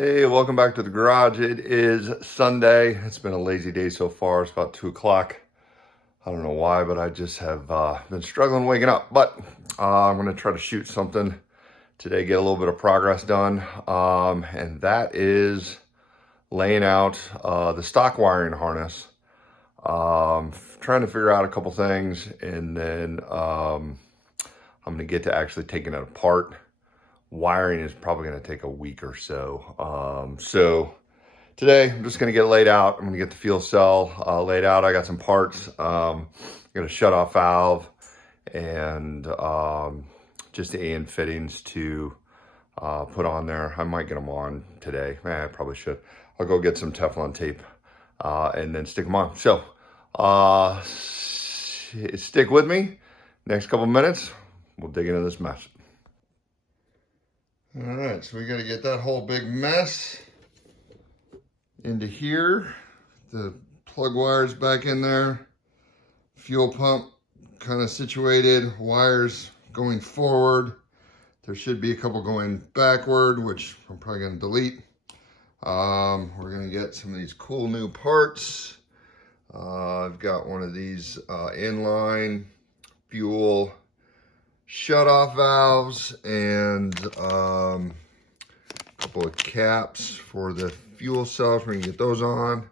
Hey, welcome back to the garage. It is Sunday. It's been a lazy day so far. It's about 2 o'clock. I don't know why, but I just have been struggling waking up. But I'm going to try to shoot something today, get a little bit of progress done. And that is laying out the stock wiring harness. Trying to figure out a couple things, and then I'm going to get to actually taking it apart. Wiring is probably going to take a week or so. So today I'm just going to get it laid out. I'm going to get the fuel cell laid out. I got some parts. Got a shut-off valve and just the AN fittings to put on there. I might get them on today. I probably should. I'll go get some Teflon tape and then stick them on. So stick with me. Next couple minutes, we'll dig into this mess. All right, so we got to get that whole big mess into here. The plug wires back in there. Fuel pump kind of situated. Wires going forward. There should be a couple going backward, which I'm probably going to delete. We're going to get some of these cool new parts. I've got one of these inline fuel shut-off valves and a couple of caps for the fuel cells. We're gonna get those on.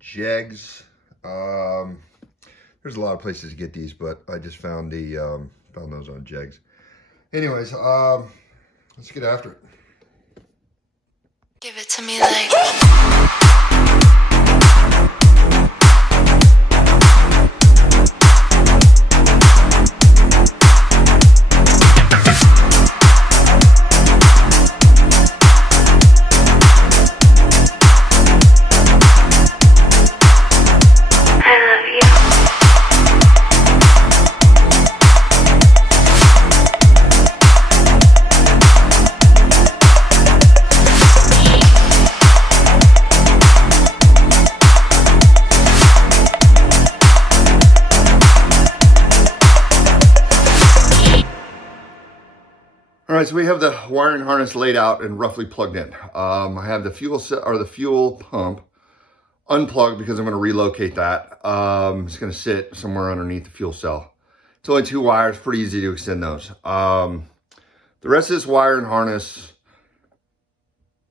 Jegs. There's a lot of places to get these, but I just found found those on Jegs. Anyways, let's get after it. Give it to me like. All right, so we have the wiring harness laid out and roughly plugged in. I have the fuel or the fuel pump unplugged because I'm going to relocate that. It's going to sit somewhere underneath the fuel cell. It's only 2 wires, pretty easy to extend those. The rest of this wiring harness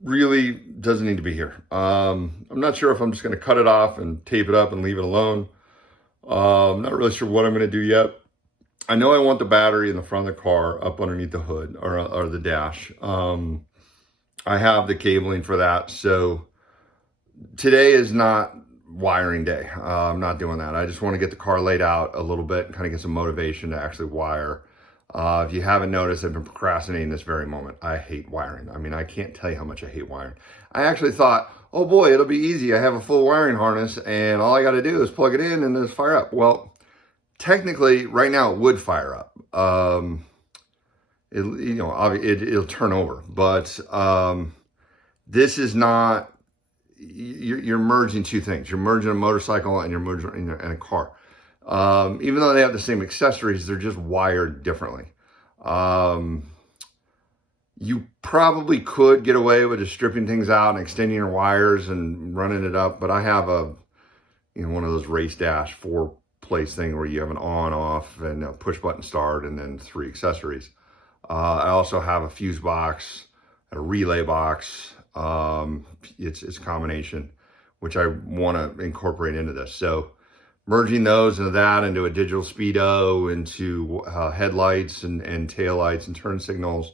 really doesn't need to be here. I'm not sure if I'm just going to cut it off and tape it up and leave it alone. I'm not really sure what I'm going to do yet. I know I want the battery in the front of the car up underneath the hood or the dash. I have the cabling for that. So today is not wiring day. I'm not doing that. I just want to get the car laid out a little bit and kind of get some motivation to actually wire. If you haven't noticed, I've been procrastinating this very moment. I hate wiring. I mean, I can't tell you how much I hate wiring. I actually thought, oh boy, it'll be easy. I have a full wiring harness and all I got to do is plug it in and then it's fire up. Well, technically, right now it would fire up. It'll turn over, but this is not. You're merging two things. You're merging a motorcycle and you're merging in a car. Even though they have the same accessories, they're just wired differently. You probably could get away with just stripping things out and extending your wires and running it up, but I have one of those race dash 4-place thing where you have an on, off, and a push button start, and then 3 accessories. I also have a fuse box, a relay box. It's a combination, which I want to incorporate into this. So merging those into that, into a digital speedo, into headlights and tail lights and turn signals,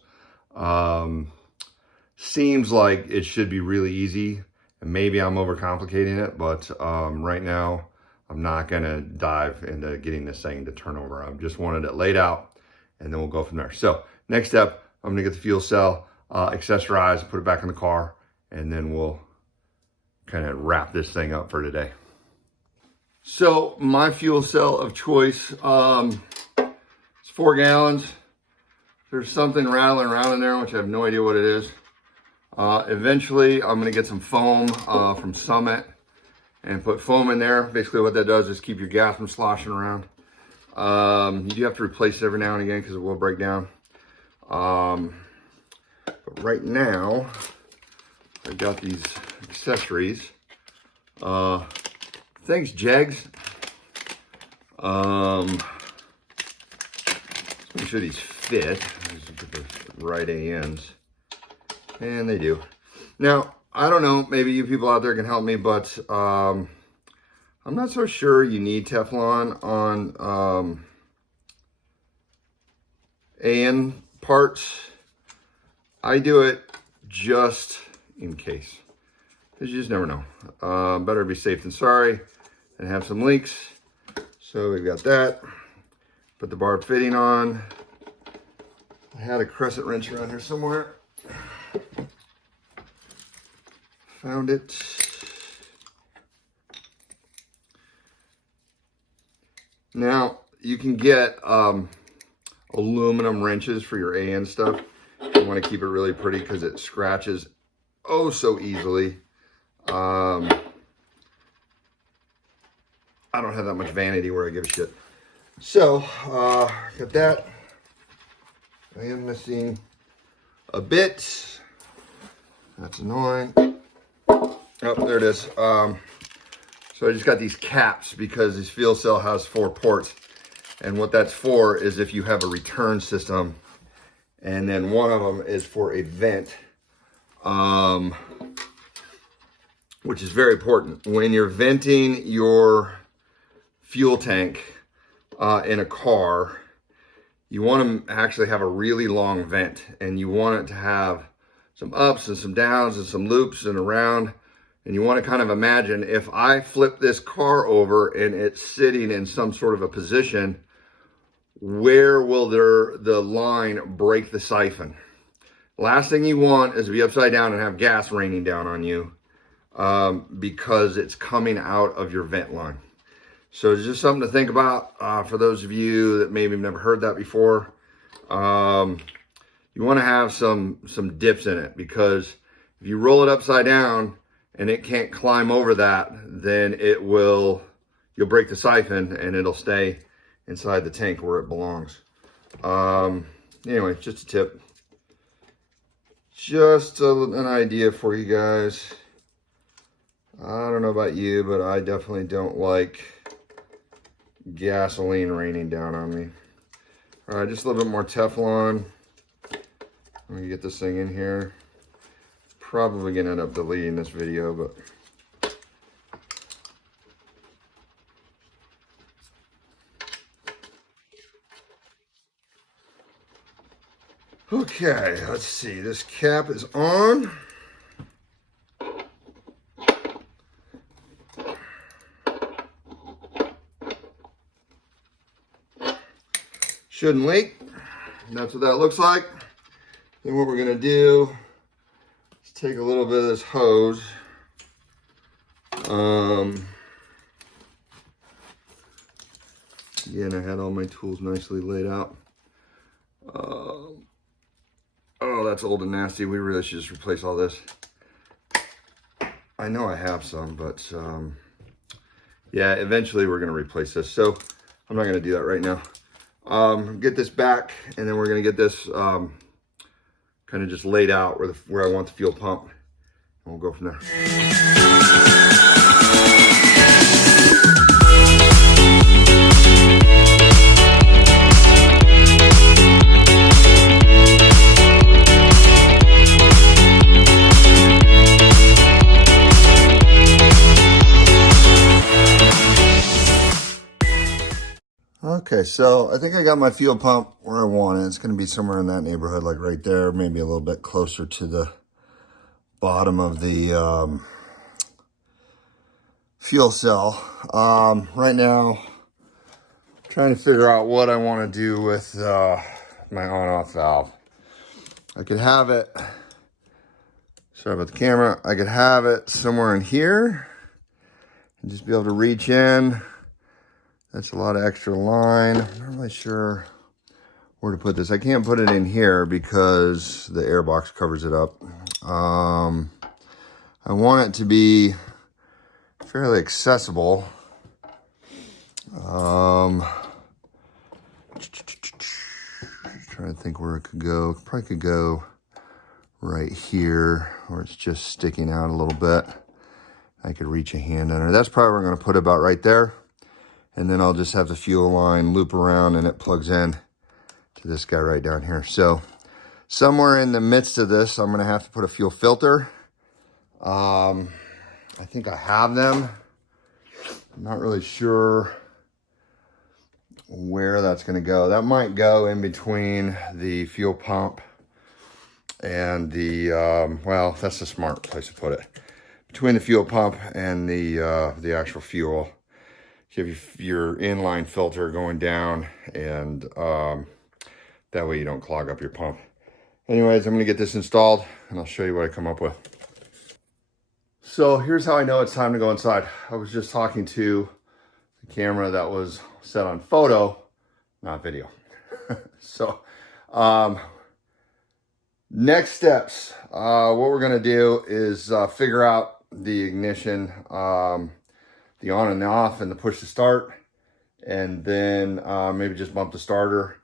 seems like it should be really easy. And maybe I'm overcomplicating it, but right now I'm not going to dive into getting this thing to turn over. I just wanted it laid out, and then we'll go from there. So next step, I'm going to get the fuel cell accessorized, put it back in the car, and then we'll kind of wrap this thing up for today. So my fuel cell of choice, it's 4 gallons. There's something rattling around in there, which I have no idea what it is. Eventually, I'm going to get some foam from Summit and put foam in there. Basically what that does is keep your gas from sloshing around. You do have to replace it every now and again because it will break down. But right now, I got these accessories. Thanks, Jegs. Let's make sure these fit. Just put the right ANs. And they do. Now, I don't know, maybe you people out there can help me, but I'm not so sure you need Teflon on AN parts. I do it just in case, because you just never know. Better be safe than sorry and have some leaks. So we've got that. Put the barb fitting on. I had a crescent wrench around here somewhere. Found it. Now, you can get aluminum wrenches for your AN stuff. You want to keep it really pretty because it scratches oh so easily. I don't have that much vanity where I give a shit. So, got that. I am missing a bit. That's annoying. Oh, there it is. So I just got these caps because this fuel cell has 4 ports. And what that's for is if you have a return system, and then one of them is for a vent, which is very important. When you're venting your fuel tank in a car, you want to actually have a really long vent, and you want it to have some ups and some downs and some loops and around. And you want to kind of imagine if I flip this car over and it's sitting in some sort of a position, where will the line break the siphon? Last thing you want is to be upside down and have gas raining down on you because it's coming out of your vent line. So it's just something to think about for those of you that maybe have never heard that before. You want to have some dips in it, because if you roll it upside down and it can't climb over that, then you'll break the siphon and it'll stay inside the tank where it belongs. Anyway, just a tip. Just an idea for you guys. I don't know about you, but I definitely don't like gasoline raining down on me. All right, just a little bit more Teflon. I'm gonna get this thing in here. Probably gonna end up deleting this video, but okay, let's see. This cap is on. Shouldn't leak. That's what that looks like. Then what we're gonna do is take a little bit of this hose. Again, I had all my tools nicely laid out. Oh, that's old and nasty. We really should just replace all this. I know I have some, but yeah, eventually we're gonna replace this. So I'm not gonna do that right now. Get this back, and then we're gonna get this kind of just laid out where I want the fuel pump, and we'll go from there. Okay, so I think I got my fuel pump where I want it. It's going to be somewhere in that neighborhood, like right there, maybe a little bit closer to the bottom of the fuel cell. Right now, I'm trying to figure out what I want to do with my on-off valve. I could have it, sorry about the camera, I could have it somewhere in here and just be able to reach in. That's a lot of extra line. I'm not really sure where to put this. I can't put it in here because the air box covers it up. I want it to be fairly accessible. Trying to think where it could go. Probably could go right here, where it's just sticking out a little bit. I could reach a hand under. That's probably where I'm gonna put it, about right there. And then I'll just have the fuel line loop around and it plugs in to this guy right down here. So somewhere in the midst of this, I'm gonna have to put a fuel filter. I think I have them. I'm not really sure where that's gonna go. That might go in between the fuel pump and the, well, that's a smart place to put it. Between the fuel pump and the actual fuel. You have your inline filter going down, and that way you don't clog up your pump. Anyways, I'm gonna get this installed and I'll show you what I come up with. So here's how I know it's time to go inside. I was just talking to the camera that was set on photo, not video. So next steps, what we're gonna do is figure out the ignition, the on and off and the push to start, and then maybe just bump the starter.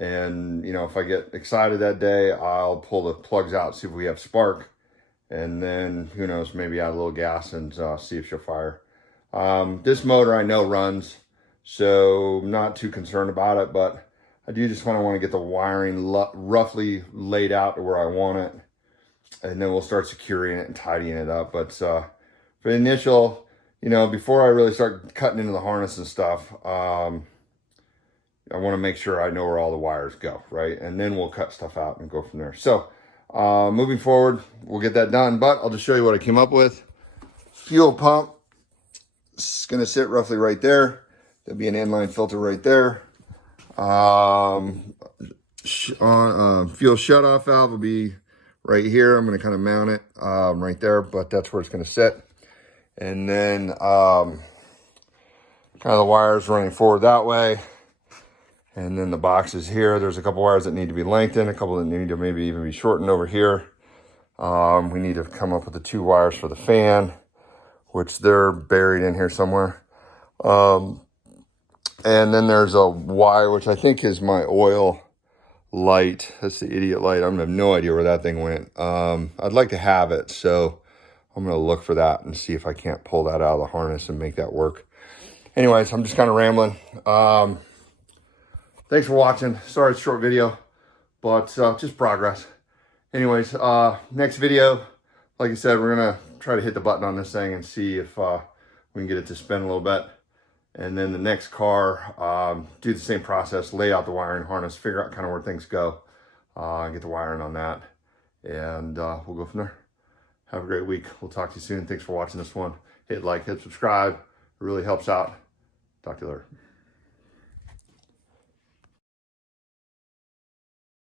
And you know, if I get excited that day, I'll pull the plugs out, see if we have spark, and then who knows, maybe add a little gas and see if she'll fire. This motor I know runs, so I'm not too concerned about it, but I do just want to get the wiring roughly laid out to where I want it, and then we'll start securing it and tidying it up. But for the initial, you know, before I really start cutting into the harness and stuff, I want to make sure I know where all the wires go, right? And then we'll cut stuff out and go from there. So moving forward, we'll get that done, but I'll just show you what I came up with. Fuel pump, it's going to sit roughly right there. There'll be an inline filter right there. Fuel shutoff valve will be right here. I'm going to kind of mount it right there, but that's where it's going to sit. And then kind of the wires running forward that way. And then the boxes here, there's a couple wires that need to be lengthened, a couple that need to maybe even be shortened over here. We need to come up with the 2 wires for the fan, which they're buried in here somewhere. And then there's a wire, which I think is my oil light. That's the idiot light. I have no idea where that thing went. I'd like to have it, so I'm gonna look for that and see if I can't pull that out of the harness and make that work. Anyways, I'm just kind of rambling. Thanks for watching. Sorry it's a short video, but just progress. Anyways, next video, like I said, we're gonna try to hit the button on this thing and see if we can get it to spin a little bit. And then the next car, do the same process, lay out the wiring harness, figure out kind of where things go, get the wiring on that, and we'll go from there. Have a great week. We'll talk to you soon. Thanks for watching this one. Hit like, hit subscribe. It really helps out. Talk to you later.